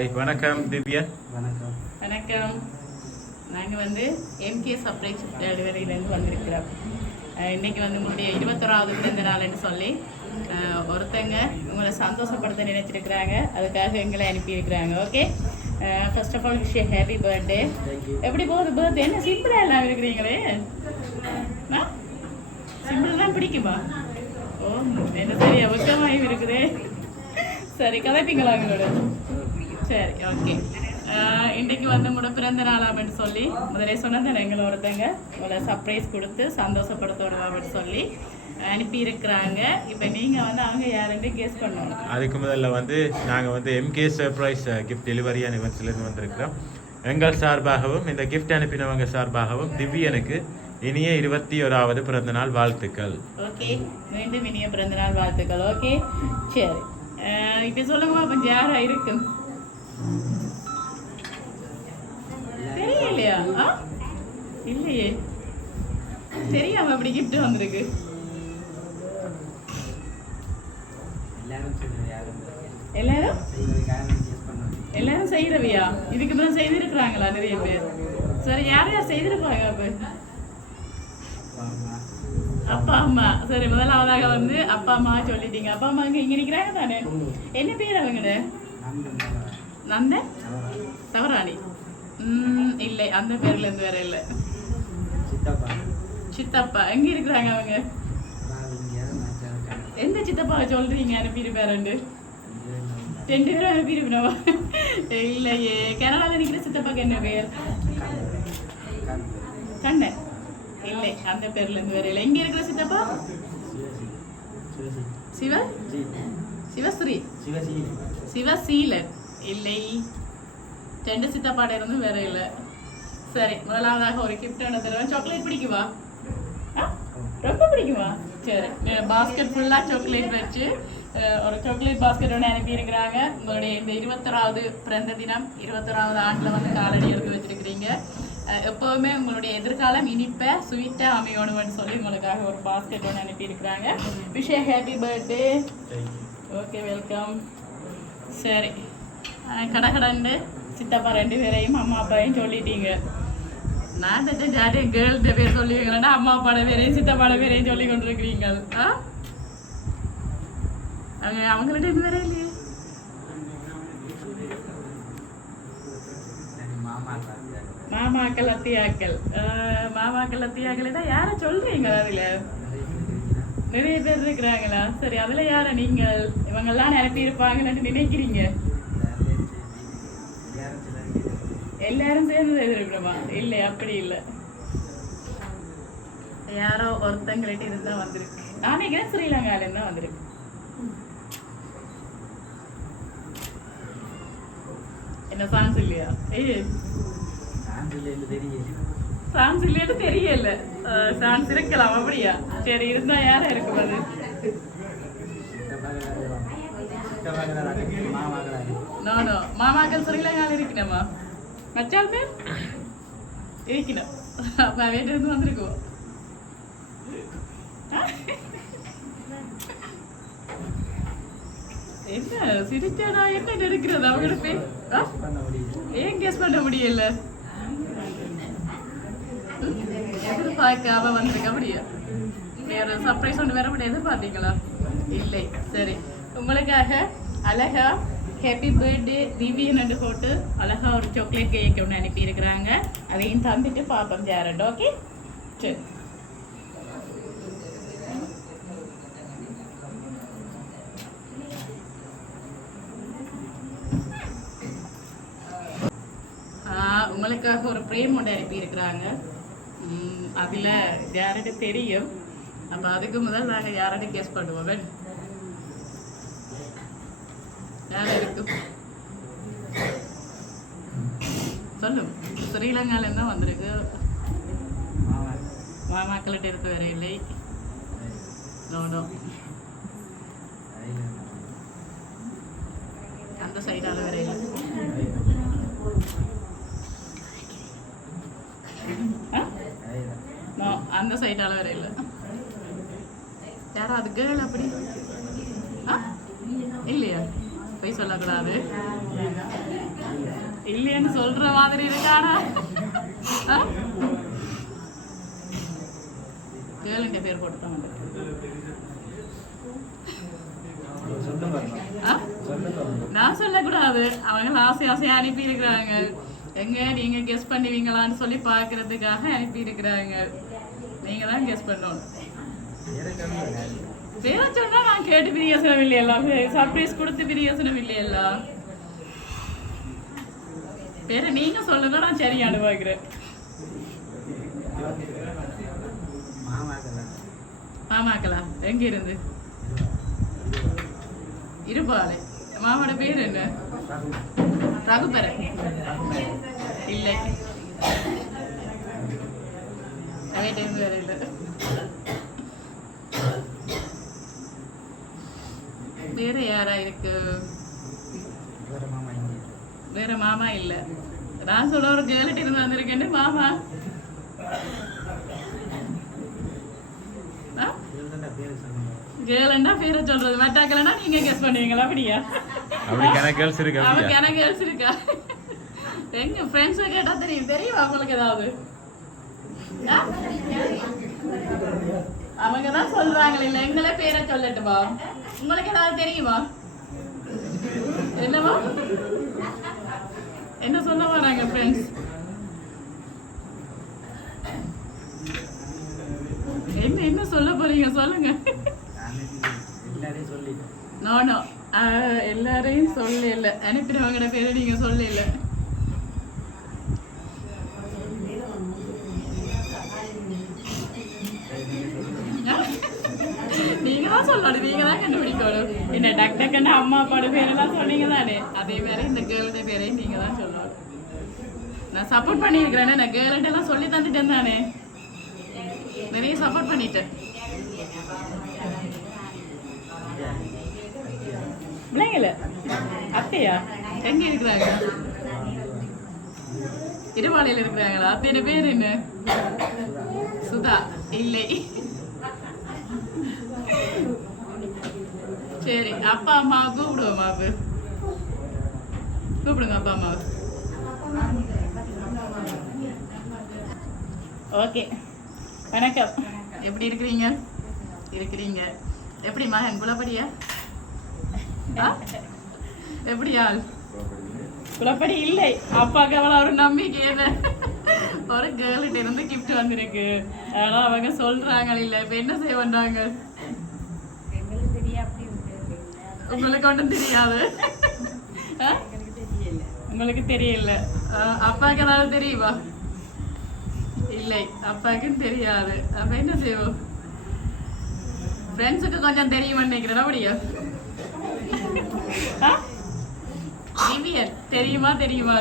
Hi, வணக்கம் திவ்யா. வணக்கம். வணக்கம். நாங்கள் வந்து எம்கே சர்ப்ரைஸ் டெலிவரியிலேருந்து வந்திருக்கிறோம். இன்றைக்கி வந்து உங்களுடைய 21வது பிறந்த நாள்னு சொல்லி ஒருத்தங்க உங்களை சந்தோஷப்படுத்த நினைச்சிருக்கிறாங்க. அதுக்காக எங்களை அனுப்பியிருக்கிறாங்க. Okay, first of all wish happy birthday. எப்படி போகுது பர்த்டே? என்ன சிம்பிளாக எல்லாம் இருக்கிறீங்களே? சிம்பிள் தான் பிடிக்குமா? ஓ, என்ன சரி அவசரமாக இருக்குதே. சரி, கதைப்பீங்களா எங்களோட? சரி, ஓகே. இன்றைக்கு வந்து உங்களோட பிறந்த நாள் அப்படின்னு சொல்லி முதலே சொன்னது எங்களை ஒருத்தங்க உங்களை சர்ப்ரைஸ் கொடுத்து சந்தோஷப்படுத்தணும் அப்படின்னு சொல்லி அனுப்பியிருக்கிறாங்க. இப்போ நீங்கள் வந்து அவங்க யாருன்னு கெஸ் பண்ணணும். அதுக்கு முதல்ல வந்து நாங்கள் வந்து எம்கே சர்ப்ரைஸ் கிஃப்ட் டெலிவரி நிகழ்ச்சியிலேருந்து வந்திருக்கிறோம். எங்கள் சார்பாகவும் இந்த கிஃப்ட் அனுப்பினவங்க சார்பாகவும் திவ்யனுக்கு இனிய 21வது பிறந்தநாள் வாழ்த்துக்கள். ஓகே, மீண்டும் இனிய பிறந்தநாள் வாழ்த்துக்கள். ஓகே, சரி. இப்போ சொல்லுங்கம்மா, அப்போ யாரா இருக்கு? தெரியலையா? இல்லையே, தெரியாம அப்படி கிஃப்ட் வந்திருக்கு. எல்லாரும் செய்யறவையா? இதுக்கு மேல செய்திருக்கிறாங்களா நிறைய பேர்? சரி, யார் யார் செய்திருப்பாங்க? அப்பா அம்மா. சரி, முதலாவதாக வந்து அப்பா அம்மா சொல்லிட்டீங்க. அப்பா அம்மா இங்க நிக்கிறாங்க தானே? என்ன பேர் அவங்கட? நந்த தவறாணி? இல்லை, அந்த பேர்ல இருந்து வேற இல்லை. சித்தப்பா எங்க இருக்கிறாங்க அவங்க? எந்த சித்தப்பாவை சொல்றீங்க? அனுப்பியிருப்பாரு ரெண்டு பேரும் அனுப்பியிருப்பா. இல்லையே, கேரளாவில் நிற்கிற சித்தப்பாக்கு என்ன பேர்? கண்ணன்? இல்லை, அந்த பேர்ல இருந்து வேற இல்லை. எங்க இருக்கிற சித்தப்பா? சிவஸ்ரீ சிவசீலன்? இல்லை, ரெண்டு சித்தப்பாட இருந்தும் வேற இல்லை. சரி, முதலாவதாக ஒரு கிஃப்ட் ஒன்று தருவேன். சாக்லேட் பிடிக்குமா? ரொம்ப பிடிக்குமா? சரி, பாஸ்கெட் ஃபுல்லாக சாக்லேட் வச்சு ஒரு சாக்லேட் பாஸ்கெட் ஒன்று அனுப்பியிருக்கிறாங்க. உங்களுடைய இந்த 21வது பிறந்த தினம், 21வது ஆண்டில் வந்து காலடி எடுத்து வச்சிருக்கிறீங்க. எப்போவுமே உங்களுடைய எதிர்காலம் இனிப்பை ஸ்வீட்டாக அமையணும்னு சொல்லி உங்களுக்காக ஒரு பாஸ்கெட் ஒன்று அனுப்பியிருக்கிறாங்க. Wish happy birthday. Okay, welcome. சரி, கடகடண்டு சித்தப்பா ரெண்டு பேரையும் அம்மா அப்பாவையும் சொல்லிட்டீங்க. நான் ஜாலியாக கேர்ள்கிட்ட பேர் சொல்லுவீங்களா? அம்மா அப்பாட பேரையும் சித்தப்பாட பேரையும் சொல்லி கொண்டிருக்கிறீங்க. அவங்கள்ட்ட இது வேற இல்லையே. மாமாக்கள் அத்தியாக்கள். மாமாக்கள் அத்தியாக்கள் தான் யாரை சொல்றீங்க? அதுல நிறைய பேர் இருக்கிறாங்களா? சரி, அதுல யார நீங்கள் இவங்கெல்லாம் நிரப்பி இருப்பாங்கன்னு நினைக்கிறீங்க? எல்லாரும் சேர்ந்து செய்திருக்கிறோமா? இல்லை, அப்படி இல்லை. யாரோ ஒருத்தங்கிட்ட இருந்தா வந்திருக்கு. நானே ஸ்ரீலங்கால இருந்தா வந்திருக்கு. என்ன சான்ஸ் இல்லையா? சான்ஸ் இல்லைன்னு தெரியல. சான்ஸ் இருக்கலாம். அப்படியா? சரி, இருந்தா யாரா இருக்கும் அது? நோ, மாமாக்கள் ஸ்ரீலங்கால இருக்கணுமா? மச்சால் பேர் இருக்கணும். அப்ப வீட்டு இருந்து வந்திருக்குவோம். என்ன சிரிச்சாடா? என்ன இருக்கிறது அவங்களோட பேர்? ஏன் கெஸ் பண்ண முடியல? எதிர்பார்க்காம வந்திருக்க அப்படியா? வேற சர்ப்ரைஸ் ஒன்று வேற மட்டும் எதிர்பார்த்தீங்களா? இல்லை. சரி, உங்களுக்காக அழகா ஹாப்பி பர்த்டே திவ்யன்னு போட்டு அழகா ஒரு சாக்லேட் கேக் ஒன்று அனுப்பியிருக்கிறாங்க. அதையும் தந்துட்டு பார்ப்போம் யாருண்டு. ஓகே, சரி. உங்களுக்காக ஒரு ஃப்ரேம் ஒன்று அனுப்பியிருக்கிறாங்க. அதில் யார்கிட்ட தெரியும். அப்போ அதுக்கு முதல் நாங்கள் யார்கிட்ட கெஸ் பண்ணுவோம். யார் இருக்கு சொல்லு. ஸ்ரீலங்கால இருந்தா வந்திருக்கு. மாமாக்கள்கிட்ட இருந்து வேற இல்லை. நோ, அந்த சைடால வேற இல்லை. அந்த சைடால வேற இல்லை. யாரா அது கேர்ள்? அப்படி இல்லையா? போய் சொல்லக்கூடாது. இல்லைன்னு சொல்ற மாதிரி இருக்கானா? கேளுங்க பேர் போட்டுதான் வந்து. நான் சொல்லக்கூடாது. அவங்க ஆசையா அனுப்பி இருக்கிறாங்க. எங்க நீங்க கெஸ் பண்ணுவீங்களான்னு சொல்லி பாக்குறதுக்காக அனுப்பி இருக்கிறாங்க. நீங்க தான் கெஸ் பண்ணணும். பேர சொன்னா நான் கேட்டு பிரியோசனம் இல்லையல்ல, சர்ப்ரைஸ் கொடுத்து பிரியோசனம் இல்லையல்ல. பேர நீங்க சொல்லுங்க, நான் சரியா அனுபவிக்கிறேன். மாமாக்கலா எங்க இருந்து? இருபாலை. மாமாவோட பேர் என்ன? ரகுபரன். இல்லை, வேற இல்லை. வேற யாரா இருக்கு? வேற மாமா இல்ல. நான் சொல்ல ஒரு கேர்ள்கிட்ட இருந்து வந்திருக்கேன்னு மாமா. கேர்ள்னா பேரை சொல்றது, மட்டாக்கலன்னா நீங்க கெஸ் பண்ணுவீங்களா? அப்படியா? அவளுக்கான கேர்ள்ஸ் இருக்கா? அவளுக்கான கேர்ள்ஸ் இருக்கா? எங்க ஃப்ரெண்ட்ஸ் கேட்டா தெரியும். தெரியுமா உங்களுக்கு ஏதாவது? அவங்க தான் சொல்றாங்க இல்ல, எங்களே பேரை சொல்லட்டுமா? உங்களுக்கு ஏதாவது தெரியுமா? என்னவா என்ன சொல்ல வராங்க ஃப்ரெண்ட்ஸ்? என்ன சொல்ல போறீங்க சொல்லுங்க. நோ நோ, எல்லாரையும் சொல்லல. அனுப்பினவங்களோட பேரை நீங்க சொல்லல. நீங்க தான் சொல்லணும், நீங்க தான் கண்டுபிடிக்கணும். என்ன டக் டக்குன்னு அம்மா அப்பாவோட பேரெல்லாம் சொன்னீங்க தானே, அதே மாதிரி இந்த கேர்ளோட பேரையும் நீங்க தான் சொல்லணும். நான் சப்போர்ட் பண்ணியிருக்கிறேன். நான் கேர்ள்கிட்ட எல்லாம் சொல்லி தந்துட்டேன் தானே, நிறைய சப்போர்ட் பண்ணிட்டேன். பிள்ளைங்கள அத்தையா எங்க இருக்கிறாங்க? இருவாளையில இருக்கிறாங்களா? அத்தையோட பேர் என்ன? சுதா. இல்லை. சரி, அப்பா அம்மா கூப்பிடுவோம். கூப்பிடுங்க அப்பா அம்மாவை. ஓகே, வணக்கம். எப்படி இருக்கிறீங்க? எப்படி மகன் குலப்படியா? எப்படியா? குலப்படி இல்லை. அப்பாவுக்கு அவ்வளோ ஒரு நம்பிக்கை என்ன? ஒரு கேர்ள்கிட்ட இருந்து கிஃப்ட் வந்திருக்கு. அதனால அவங்க சொல்றாங்க இல்ல, இப்ப என்ன செய்ய வந்தாங்க? உங்களுக்கு ஒன்றும் தெரியாது. உங்களுக்கு தெரியல. அப்பாவுக்கு ஏதாவது தெரியுமா? இல்லை, அப்பாவுக்கும் தெரியாது. அப்ப என்ன செய்வோம்? ஃப்ரெண்ட்ஸுக்கு கொஞ்சம் தெரியுமா நினைக்கிறேன். அப்படியா? திவ்யன் தெரியுமா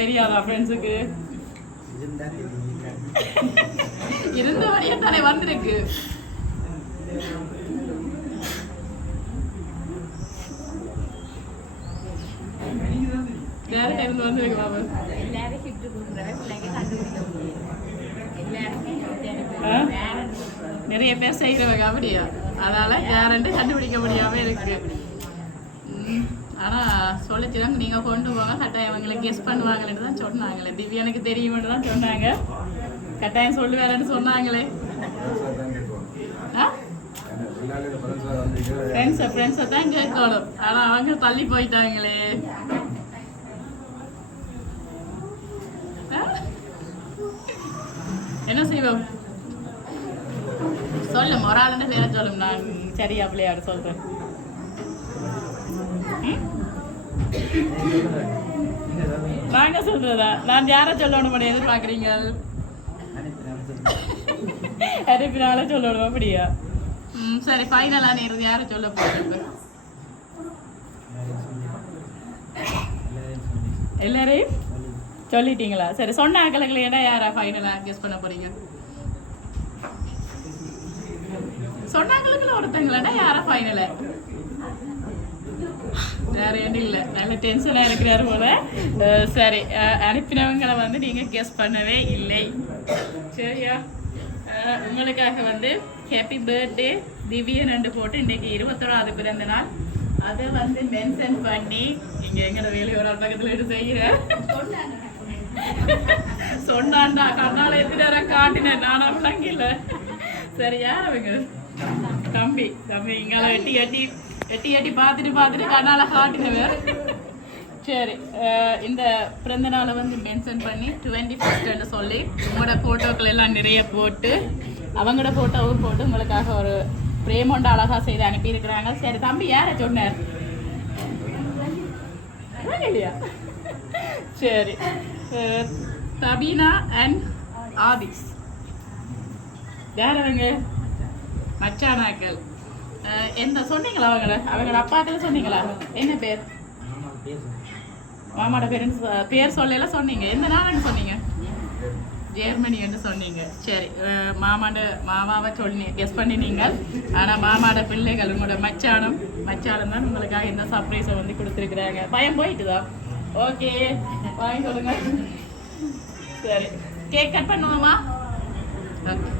தெரியாதா ஃப்ரெண்ட்ஸுக்கு? இருந்தபடியே தானே வந்திருக்கு. யார்கிட்ட இருந்து வந்திருக்கு பாபு? நிறைய பேர் செய்கிறவங்க. அப்படியா? அதனால கேரண்டி கண்டுபிடிக்க முடியாம இருக்கு. ஆனா சொல்லிச்சுறாங்க, நீங்க கொண்டு போங்க, கட்டாயம் அவங்களை கெஸ் பண்ணுவாங்கன்னு தான் சொன்னாங்களே. திவ்யானுக்கு தெரியும்னு தான் சொன்னாங்க. கட்டாயம் சொல்லுவாருன்னு சொன்னாங்களே. ஃப்ரெண்ட்ஸை தான் கேட்கணும். ஆனா அவங்க தள்ளி போயிட்டாங்களே. என்ன செய்வோம்? சொல்லும், ஒரு ஆளுன்னு பேர சொல்லும். நான் சரியா பிள்ளையாடு சொல்றேன். நாங்க சொல்றதா? நான் யார சொல்லணும் எதிர்பார்க்குறீங்க? அனுப்பினால சொல்லணும். அப்படியா? சரி, ஃபைனலா நீர் யார சொல்ல போறீங்க? எல்லாரையும் சொல்லிட்டீங்களா? சரி, சொன்ன ஆக்களுக்கு ஏன்னா யாரா ஃபைனலா கெஸ் பண்ண போறீங்க? சொன்னாங்களுக்குள்ள ஒருத்தங்களா யாரா ஃபைனலா? வேற ஒன்றும் இல்லை. நல்ல டென்ஷனாக இருக்கிறாரு போல. சரி, அனுப்பினவங்களை வந்து நீங்கள் கெஸ் பண்ணவே இல்லை. சரியா? உங்களுக்காக வந்து ஹாப்பி பர்த்டே திவ்யன் போட்டு இன்றைக்கி 21வது பிறந்த நாள். அதை வந்து மென்ஷன் பண்ணி இங்க எங்கட வேலையை ஒரு ஆள் பக்கத்துல எடுத்து செய்கிறேன் சொன்னான்டா கண்ணால எத்திர காட்டினேன் நானா விளங்கல. சரி யார் அவங்க? தம்பி தம்பி இங்கால எட்டி எட்டி எட்டி எட்டி பார்த்துட்டு கண்ணால காட்டினவர். சரி இந்த பிறந்த நாளை வந்து மென்ஷன் பண்ணி 21st சொல்லி உங்களோட ஃபோட்டோக்கள் எல்லாம் நிறைய போட்டு அவங்களோட ஃபோட்டோவும் போட்டு உங்களுக்காக ஒரு பிரேமோண்ட அழகா செய்து அனுப்பியிருக்கிறாங்க. சரி தம்பி யாரை சொன்னார் இல்லையா? சரி தபீனா அண்ட் ஆதிஸ் யார் அவங்க? மச்சானாக்கள். எந்த சொன்னீங்களா அவங்களோட அப்பாக்கள் சொன்னீங்களா? என்ன பேர்? மாமாட பேர் சொல்லல சொன்னீங்க. எந்த நாள்னு சொன்னீங்க? ஜெர்மனின்னு சொன்னீங்க. சரி மாமாவை சொல்லி கெஸ் பண்ணினீங்க. ஆனால் மாமாட பிள்ளைகள் உங்களோட மச்சானம் தான் உங்களுக்காக இந்த சர்ப்ரைஸை வந்து கொடுத்துருக்குறாங்க. பயம் போயிட்டுதா? ஓகே வாங்கி சொல்லுங்க. சரி கேக் கட் பண்ணுவோமா? ஓகே